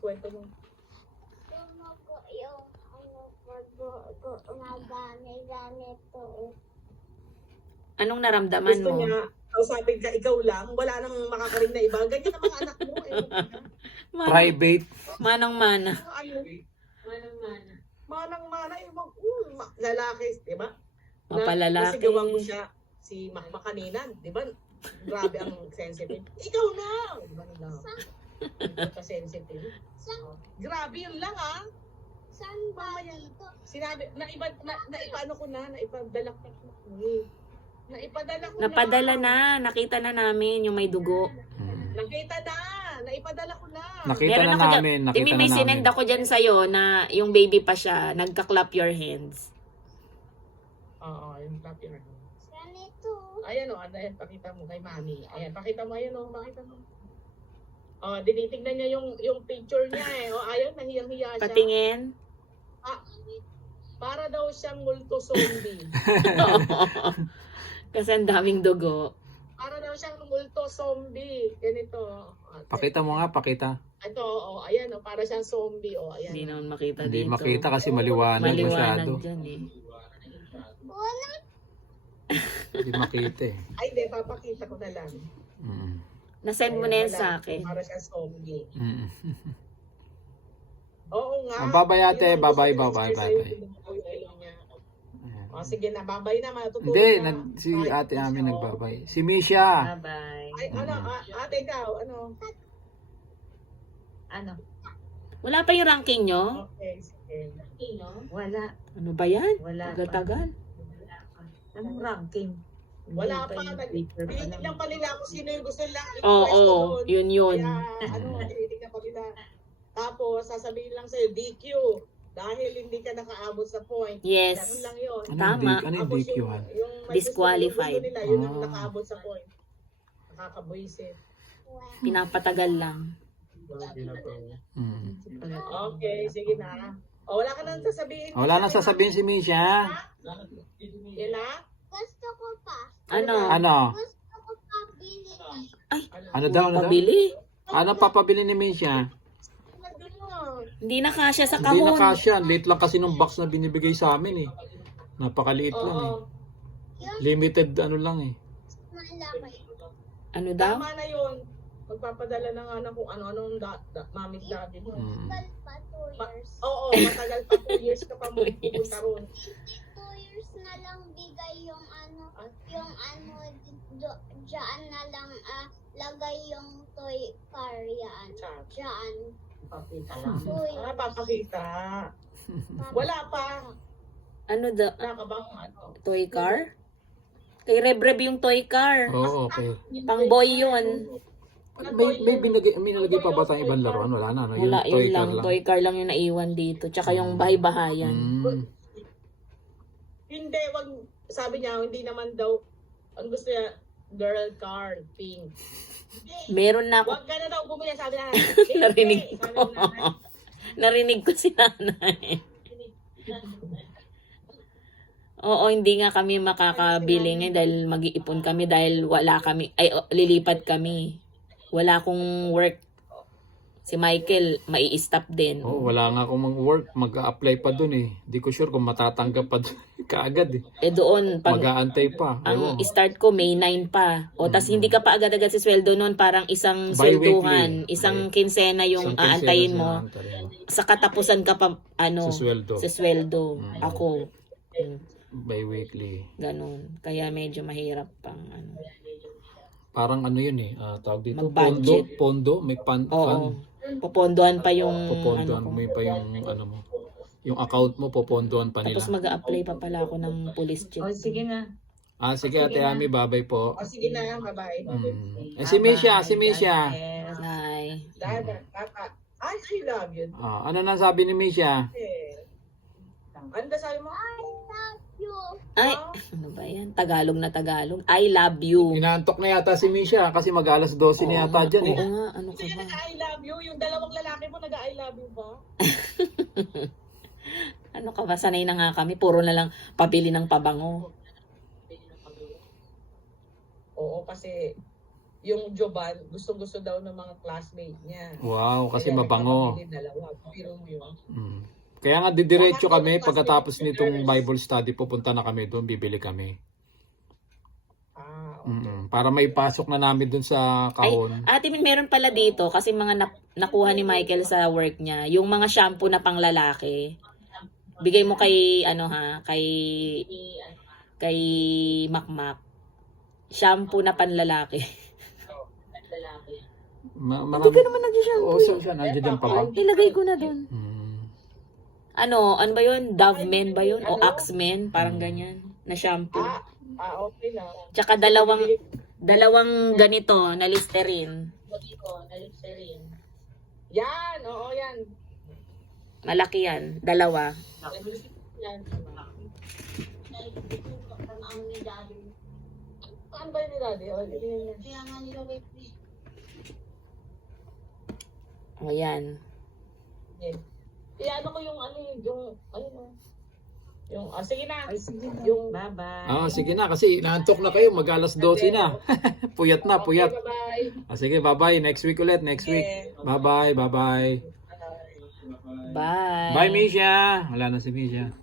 Ikwento mo. Tuma ko yung ganito. Anong naramdaman Gusto mo? niya, kausapin ka, ikaw lang, wala nang makakaring na iba. Ganyan ang mga anak mo. Private. Manang-mana. Ano? Manang-mana. Lalaki, di ba? Mapalalaki. Nasigawan ko siya, si Makma kanina, di ba? Grabe ang sensitive. Ikaw na! Di ba nila? Ikaw ka sensitive. Grabe yun lang ah. Saan ba dito? Sinabi, naipaano ko na, naipadala ko na. Naipadala ko Napadala na. Nakita na namin yung may dugo. Nakita na! Naipadala ko na! Nakita Meron na ako dyan. namin. Timi, Nakita may na sinend namin. ako dyan sa'yo na yung baby pa siya. Nagka-clap your hands. Oo, yung clap yun. Ganito. Ayan o, ayan, pakita mo kay mami. Ayan, pakita mo, ayan o, pakita mo. Oh, dinitignan niya yung picture niya eh. O, ayan, nahiyang-hiya siya. Patingin. Para daw siyang multo zombie. Kasi ang daming dugo. Para daw siyang multo zombie. Ganito. Pakita mo nga, pakita. Ito, ayan o, para siyang zombie. O, ayan. Hindi naman makita Hindi dito. makita kasi maliwanag Maliwanag masyado. dyan eh. Wala. Hindi makita eh. Ay, hindi, papakita ko na lang. Nasend mo na yan sa akin. Para siyang zombie. Mm. Oo nga. Ang babay ate, Yun ang babay, gusto ko babay, i-share sa'yo, babay. yung ilong niya. O, sige na, babay na, matutulog Hindi, na. si Ay, ate siya, amin oh. nagbabay. Si Misha. Bye-bye. Ay, ano, ate ikaw, ano? Ano? Wala pa yung ranking nyo? Okay, sige. Wala. Ano ba yan? Wala. Tagal-tagal. Anong ranking? Wala Hindi pa, yung paper pa lang. tinitignan pa nila kung sino yung gusto lang Oo, i-request ko doon. yun. Kaya, tinitignan pa nila. Tapos, sasabihin lang sa'yo, DQ. Dahil hindi ka nakaabot sa point. Yes. Ganun lang yun. Tama. Ano yung Tapos DQ han? yung may Disqualified. gusto nila, yun ang Ah. nakaabot sa point. Nakakabuisit. Pinapatagal lang. Mm. Okay, sige na. O, wala ka nang sasabihin. Wala nang sasabihin si Misha. Yan na? Gusto ko pa. Ano? Ano? Gusto ko pa bilhin. Ano daw? Ano daw? Pabili? Ano papabili ni Misha? Hindi na kasya sa Hindi na kahon. kasya. Late lang kasi nung box na binibigay sa amin eh. Napakaliit lang eh. Oo. Limited ano lang eh. Malaki. Ano daw? Tama na yun. Magpapadala ng anak kung ano-anong mamit daddy mo. Tagal pa 2 years. Oo, matagal pa 2 years ka pa pupunta ron. 2 years na lang bigay yung dyan na lang lagay yung toy car yan. Dyan. Papita lang. 2 years. Papakita. Wala pa. Ano daw? Nakabang ano. Toy car? Kay Rebreb yung toy car. Oo, okay. Pang boy yun. May nilagay pa ba tayong ibang laruan? Wala na. No? Wala, toy yun car lang. Toy car lang yung naiwan dito. Tsaka yung bahay-bahayan. Mm. Hindi, wag, sabi niya, hindi naman daw, ang gusto niya, girl car, pink. Meron na ako. Wag ka na daw bumili, sabi niya. Narinig Sabi ko. ng nanay. Narinig ko si nanay. Oo, hindi nga kami makakabili ngayon dahil mag-iipon kami dahil wala kami, lilipat kami. Wala akong work. Si Michael, mai-stop din. Oh, wala nga akong mag-work. Mag-a-apply pa dun eh. Di ko sure kung matatanggap pa dun. Kaagad eh. Doon, pag Mag-aantay pa. ang Oo. start ko May 9 pa. O tas hindi ka pa agad-agad sa sweldo noon, parang isang Bi-weekly. swelduhan, isang kinsena yung Isang kinsena aantayin siya mo. aantayin. Sa katapusan ka pa Sa sweldo. sa sweldo. Ako. Bi-weekly. Ganun. Kaya medyo mahirap pang Parang ano yun eh. Tawag dito. Mag-budget. Pondo. May fund. Oo. Popondohan pa yung Popondohan ko. mo pa yung ano mo. Yung account mo, popondohan pa nila. Tapos mag-a-apply pa pala ako ng police check. O, sige na. Sige Ate Ami, babay po. O sige na, bye-bye. Si Misha, si Misha. Hi. Dada, tata. I love you. Ano na sabi ni Misha? Ano sabi mo? I love you. Ay, ano ba yan? Tagalog na Tagalog. I love you. Inaantok na yata si Misha kasi mag-alas 12 na yata dyan eh. Oo nga, ano ka Hindi ba? nag-I love you. Yung dalawang lalaki mo nag-I love you ba? Ano ka ba? Sanay na nga kami. Puro na lang pabili ng pabango. Oo, kasi yung Joban, gustong-gusto daw ng mga classmate niya. Wow, kasi Kaya mabango. nagpapabili dalawa. Biro mo yun. Mm. Kaya nga didiretso kami pagkatapos nitong Bible study, pupunta na kami doon, bibili kami. Ah, okay. Para maipasok na namin doon sa kahon. Ate Min, meron pala dito kasi mga nakuha ni Michael sa work niya, yung mga shampoo na panglalaki. Bigay mo kay kay Makmak. Shampoo na panlalaki. Hindi ka naman nag-shampoo. Oo, so siya, nandiyan pa ba? Ilagay ko na doon. Mm. Ano ba yun? Dove Men ba yun? O Axe Men? Parang ganyan. Na shampoo. Okay na. Tsaka dalawang ganito na Listerine. Yan, oo yan. Malaki yan. Dalawa. Yan. Ang ni Daddy. Saan ba yun ni Daddy? Kaya nga nilagay ko eh. O yan. Ano ko yung sige na. Ay, sige na. Yung- Bye-bye. Sige na, kasi inaantok na kayo, mag-alas 12 na. Puyat na, puyat. Okay, bye-bye. Sige, bye-bye. Next week ulit, next week. Bye-bye, bye-bye. Bye. Bye, Misha. Wala na si Misha.